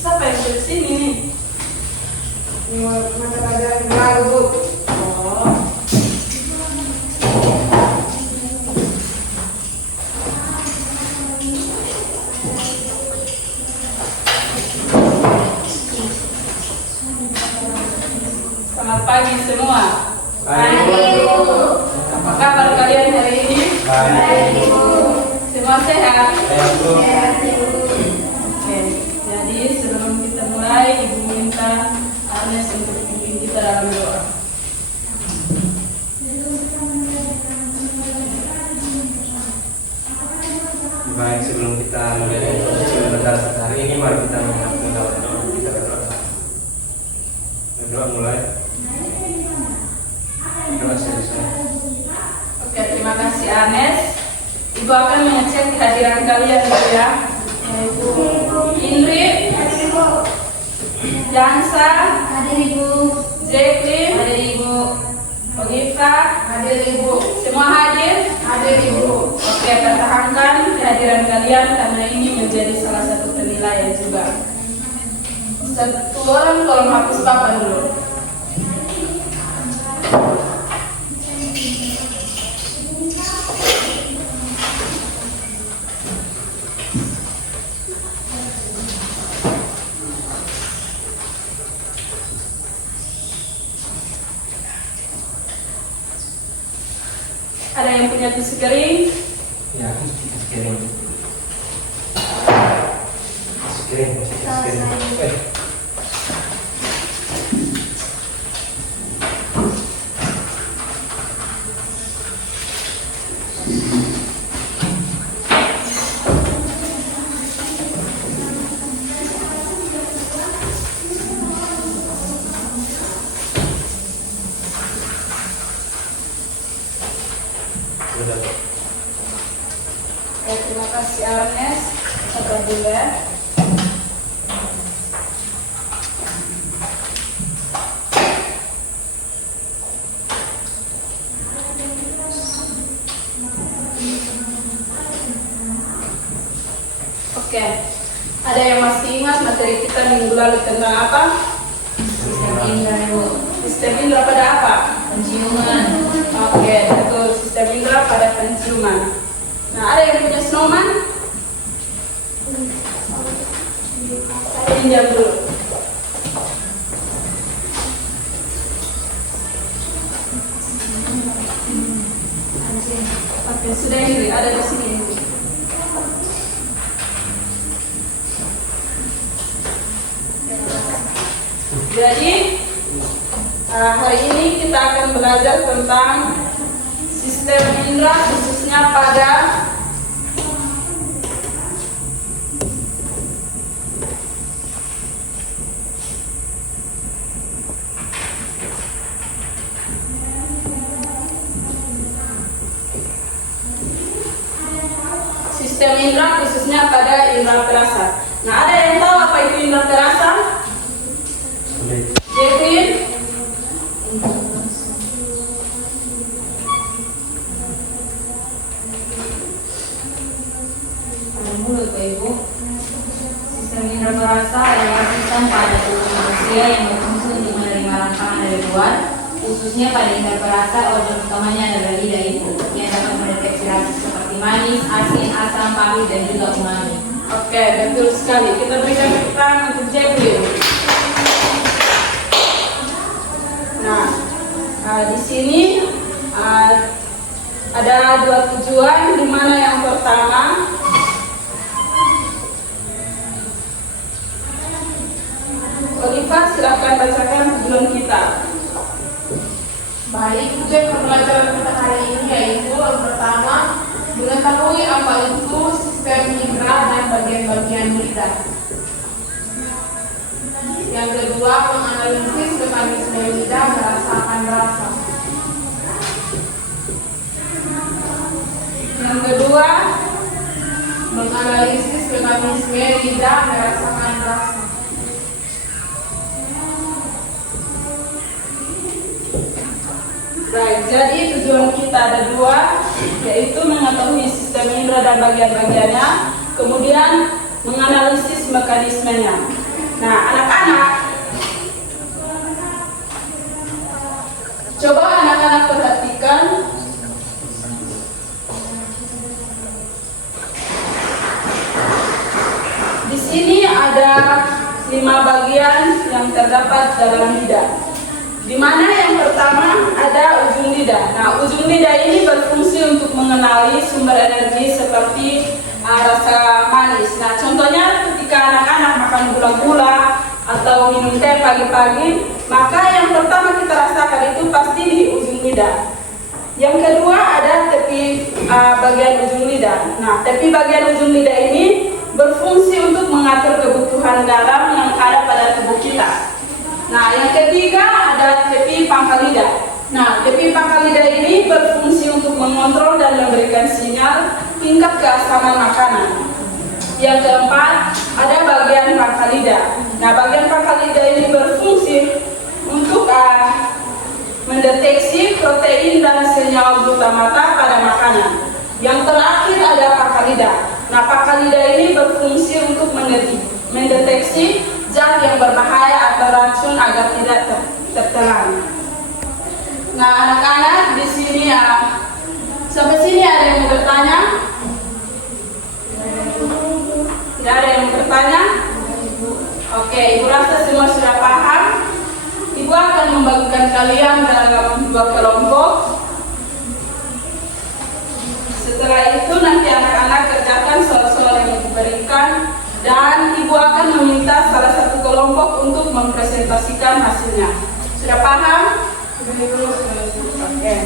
Siapa yang dari sini nih? Mata pelajaran baru, Bu. Oh. Selamat pagi semua. Baik, Bu. Apa kabar kalian hari ini? Baik, Bu. Semua sehat? Baik, Bu. Oke, jadi sebelum kita mulai, Ibu minta Agnes untuk pimpin kita dalam doa. Baik, sebelum kita mulai sebentar hari ini, mari kita menghadap doa. Kita berdoa. Berdoa mulai. Doa selesai. Oke, terima kasih Agnes. Ibu akan mengecek kehadiran kalian dulu ya. Ibu Indri, Jansa, Hadir Ibu. Jacqueline, Hadir Ibu. Oliva, Hadir Ibu. semua hadir? Hadir Ibu. Oke, pertahankan kehadiran kalian karena ini menjadi salah satu penilaian juga. Satu orang tolong hapus papan dulu. Ada yang punya tisu kering? Ya, kirim. Kirim. Oke, terima kasih Agnes. Sabar dulu ya. Oke, ada yang masih ingat materi kita minggu lalu tentang apa? Sistem indra Ibu. Sistem indera pada apa? Penciuman. Oke, betul. Sistem indera pada penciuman. Nah, ada yang punya snowman? Saya pinjam dulu. Oke, sudah ini ada di sini. Jadi hari ini kita akan belajar tentang sistem indera khususnya pada sistem indera khususnya pada indera perasa. Nah, ada yang tahu apa itu indera perasa? Jacqueline? Pada mulut Pak Ibu. Sistem indra perasa adalah sistem pada tubuh manusia yang berfungsi untuk menerima rangsangan dari luar, khususnya pada indra perasa. Organ utamanya adalah lidah Ibu yang dapat mendeteksi rasa seperti manis, asin, asam, pahit, dan juga umami. Oke, betul sekali. Kita berikan tepuk tangan untuk Jacqueline. Nah, di sini ada dua tujuan, di mana yang pertama Oliva, silakan bacakan tujuan kita. Baik, tujuan pembelajaran kita hari ini yaitu yang pertama, mengetahui apa itu sistem indera dan bagian-bagian lidah. Yang kedua, menganalisis mekanisme lidah merasakan rasa. Yang kedua, Menganalisis mekanisme lidah merasakan rasa. baik, jadi tujuan kita ada dua, yaitu mengetahui sistem indera dan bagian-bagiannya, kemudian menganalisis mekanismenya. Nah, anak-anak, coba anak-anak perhatikan. Di sini ada 5 bagian yang terdapat dalam lidah. Di mana yang pertama ada ujung lidah. Nah, ujung lidah ini berfungsi untuk mengenali sumber energi seperti rasa manis. Nah, contohnya ketika anak-anak makan gula-gula atau minum teh pagi-pagi, maka yang pertama kita rasakan itu pasti di ujung lidah. Yang kedua ada tepi bagian ujung lidah. Nah, tepi bagian ujung lidah ini berfungsi untuk mengatur kebutuhan garam yang ada pada tubuh kita. Nah, yang ketiga ada tepi pangkal lidah. Nah, tepi pangkal lidah ini berfungsi untuk mengontrol dan memberikan sinyal tingkat keasaman makanan. Yang keempat ada bagian pangkal lidah. Nah, bagian pangkal lidah ini berfungsi untuk mendeteksi protein dan senyawa glutamata pada makanan. Yang terakhir ada pangkal lidah. Nah, pangkal lidah ini berfungsi untuk mendeteksi zat yang berbahaya atau racun agar tidak tertelan. Nah, anak-anak di sini sampai sini ada yang mau bertanya? Tidak ada yang bertanya? Oke, Ibu rasa semua sudah paham. Ibu akan membagikan kalian dalam 2 kelompok. Setelah itu nanti anak-anak kerjakan soal-soal yang diberikan dan Ibu akan meminta salah satu kelompok untuk mempresentasikan hasilnya. Sudah paham? Oke.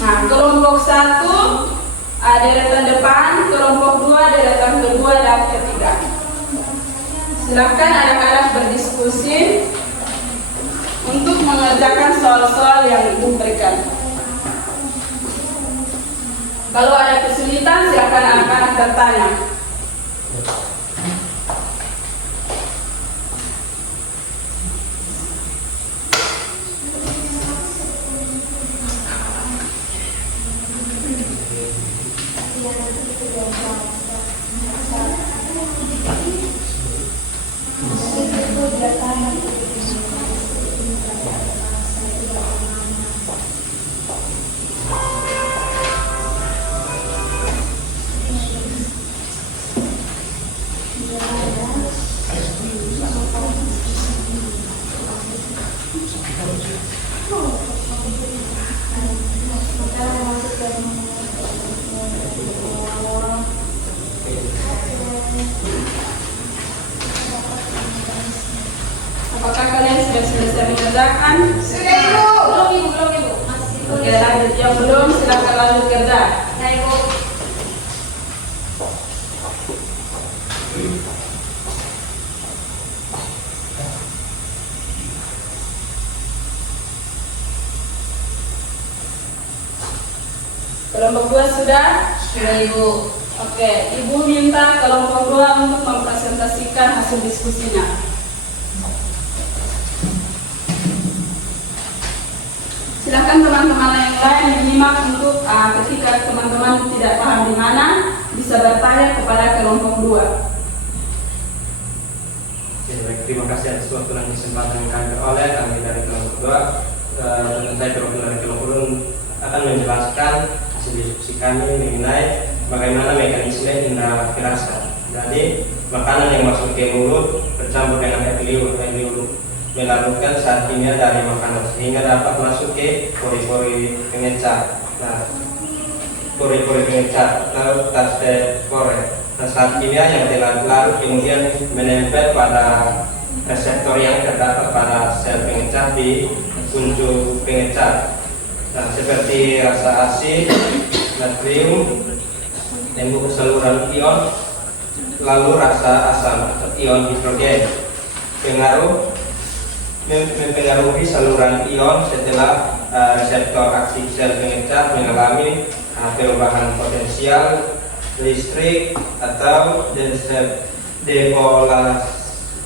Nah, kelompok 1 deretan depan, kelompok 2 deretan kedua dan ketiga. Silakan anak-anak berdiskusi untuk mengerjakan soal-soal yang Ibu berikan. Kalau ada kesulitan, silakan anak-anak bertanya. Apakah kalian sudah selesai mengerjakan? Sudah, Ibu. Belum Ibu. Oke, lanjut. Yang belum silakan lanjut kerja. Ya Ibu. Kelompok 2 sudah? Sudah Ibu. Oke, Ibu minta kelompok 2 untuk mempresentasikan hasil diskusinya. Silakan teman-teman yang lain menyimak untuk ketika teman-teman tidak paham di mana bisa bertanya kepada kelompok 2. Ya, baik, terima kasih atas waktu dan kesempatan yang kami peroleh. Kami dari kelompok 2 tentu saja perwakilan kelompok 2 akan menjelaskan hasil diskusi kami mengenai bagaimana mekanisme indera firasa. Jadi makanan yang masuk ke mulut bercampur dengan air liur melarutkan zat kimia dari makanan sehingga dapat masuk ke pori-pori pengecat. Nah, pori-pori pengecat lalu tasde pore. Nah, zat kimia yang larut kemudian menempel pada reseptor yang terdapat pada sel pengecat di kuncup pengecat. Nah, seperti rasa asin, natrium, tembok saluran ion, lalu rasa asam atau ion hidrogen. Mempengaruhi saluran ion setelah reseptor aktif sel pengecat mengalami perubahan potensial listrik atau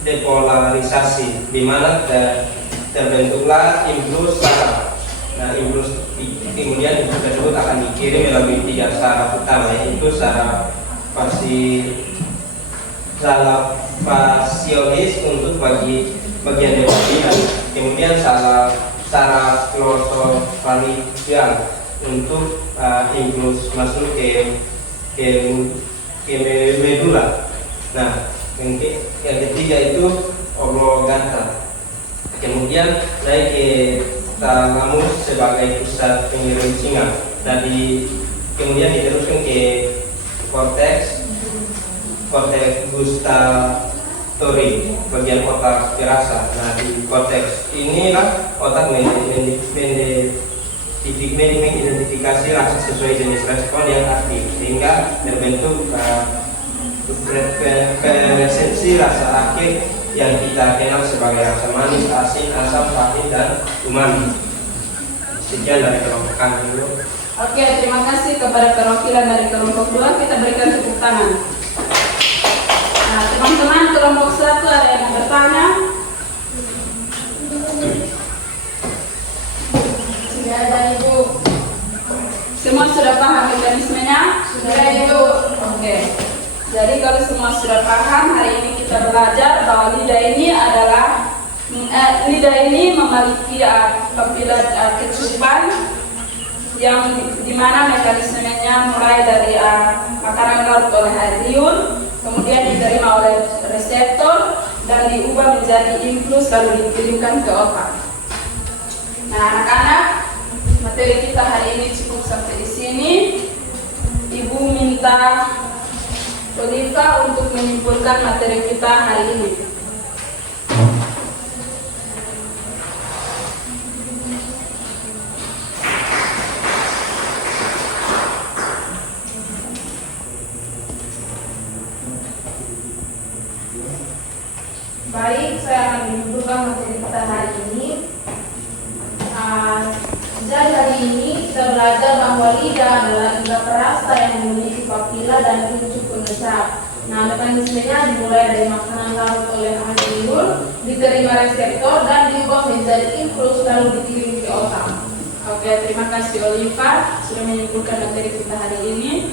depolarisasi, di mana terbentuklah impuls saraf. Nah, impuls kemudian impuls tersebut akan dikirim melalui 3 saraf utama, yaitu saraf fasiolis untuk bagian depan, kemudian secara glosofaringeal untuk influx masuk ke medula. Nah, yang ketiga itu oblongata. Kemudian naik ke talamus sebagai pusat pengirim singa. Nah, kemudian diteruskan ke korteks gustatori, bagian otak perasa. Nah, di korteks inilah otak mengidentifikasi rasa sesuai jenis respon yang aktif, sehingga terbentuk persepsi rasa akhir yang kita kenal sebagai rasa manis, asin, asam, pahit, dan umami. Sekian dari kelompok kami dulu. Oke, terima kasih kepada perwakilan dari kelompok 2. Kita berikan tepuk tangan. Nah, teman-teman kelompok 1 ada yang mau bertanya? Sudah ada Ibu. Semua sudah paham mekanismenya? Sudah Ibu. Oke. Jadi kalau semua sudah paham, hari ini kita belajar bahwa lidah ini adalah lidah ini memiliki papilat kecupan yang dimana mekanismenya mulai dari makanan larut oleh air liur, kemudian diterima oleh reseptor dan diubah menjadi influx lalu dikirimkan ke otak. Nah, anak-anak, materi kita hari ini cukup sampai di sini. Ibu minta Oliva untuk menyimpulkan materi kita hari ini. Baik, saya akan menyimpulkan materi kita hari ini. Jadi hari ini kita belajar bahwa lidah adalah indera perasa yang memiliki papila dan kuncup pengecap. Nah, mekanismenya dimulai dari makanan larut oleh air liur, diterima reseptor dan diubah menjadi influx lalu dikirim ke otak. Oke, terima kasih Oliva sudah menyimpulkan materi kita hari ini.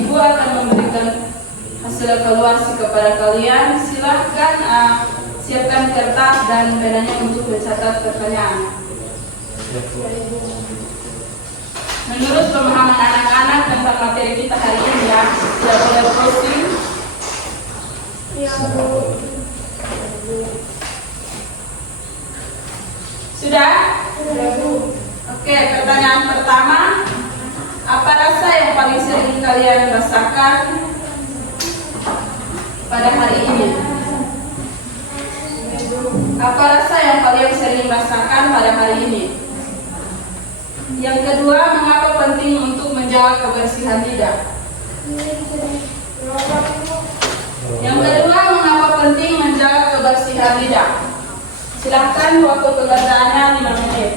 Ibu akan memberikan hasil evaluasi kepada kalian. Silahkan siapkan kertas dan penanya untuk mencatat pertanyaan. Menurut pemahaman anak-anak tentang materi kita hari ini ya, tidak boleh posting. Ya, Bu. Sudah? Sudah, Bu. Oke, pertanyaan pertama. Apa rasa yang paling sering kalian rasakan pada hari ini? Apa rasa yang kalian sering rasakan pada hari ini? Yang kedua, mengapa penting untuk menjaga kebersihan lidah? Yang kedua, mengapa penting menjaga kebersihan lidah? Silahkan waktu pengerjaannya 5 menit.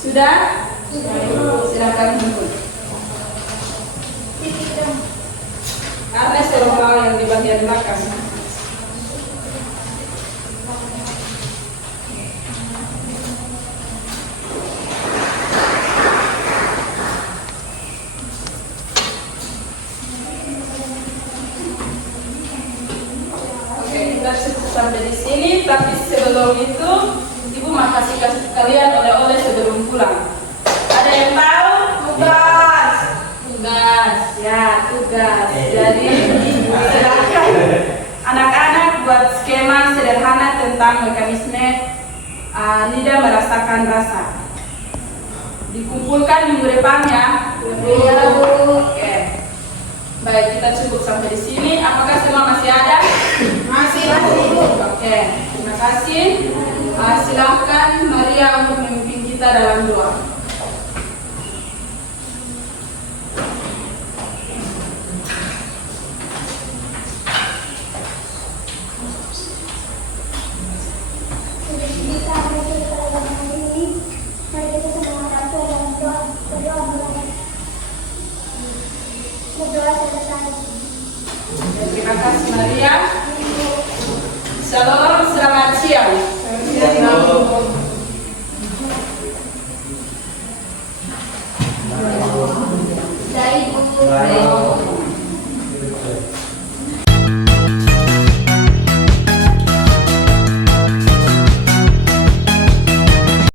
Sudah? Silakan menunggu. Ada serobal yang di bagian belakang. Oke, kita cukup sampai di sini. Tapi sebelum itu, Ibu mau kasih kalian oleh-oleh sebelum pulang. Ada yang tahu? Tugas. Ya, tugas. Jadi silakan anak-anak buat skema sederhana tentang mekanisme lidah merasakan rasa. Dikumpulkan minggu depan ya. Iya, Bu. Oke. Baik, kita cukup sampai di sini. Apakah semua masih ada? Masih, Bu. Oke, terima kasih. Silahkan Maria untuk memimpin kita dalam doa. Terima kasih Maria. Shalom, selamat siang.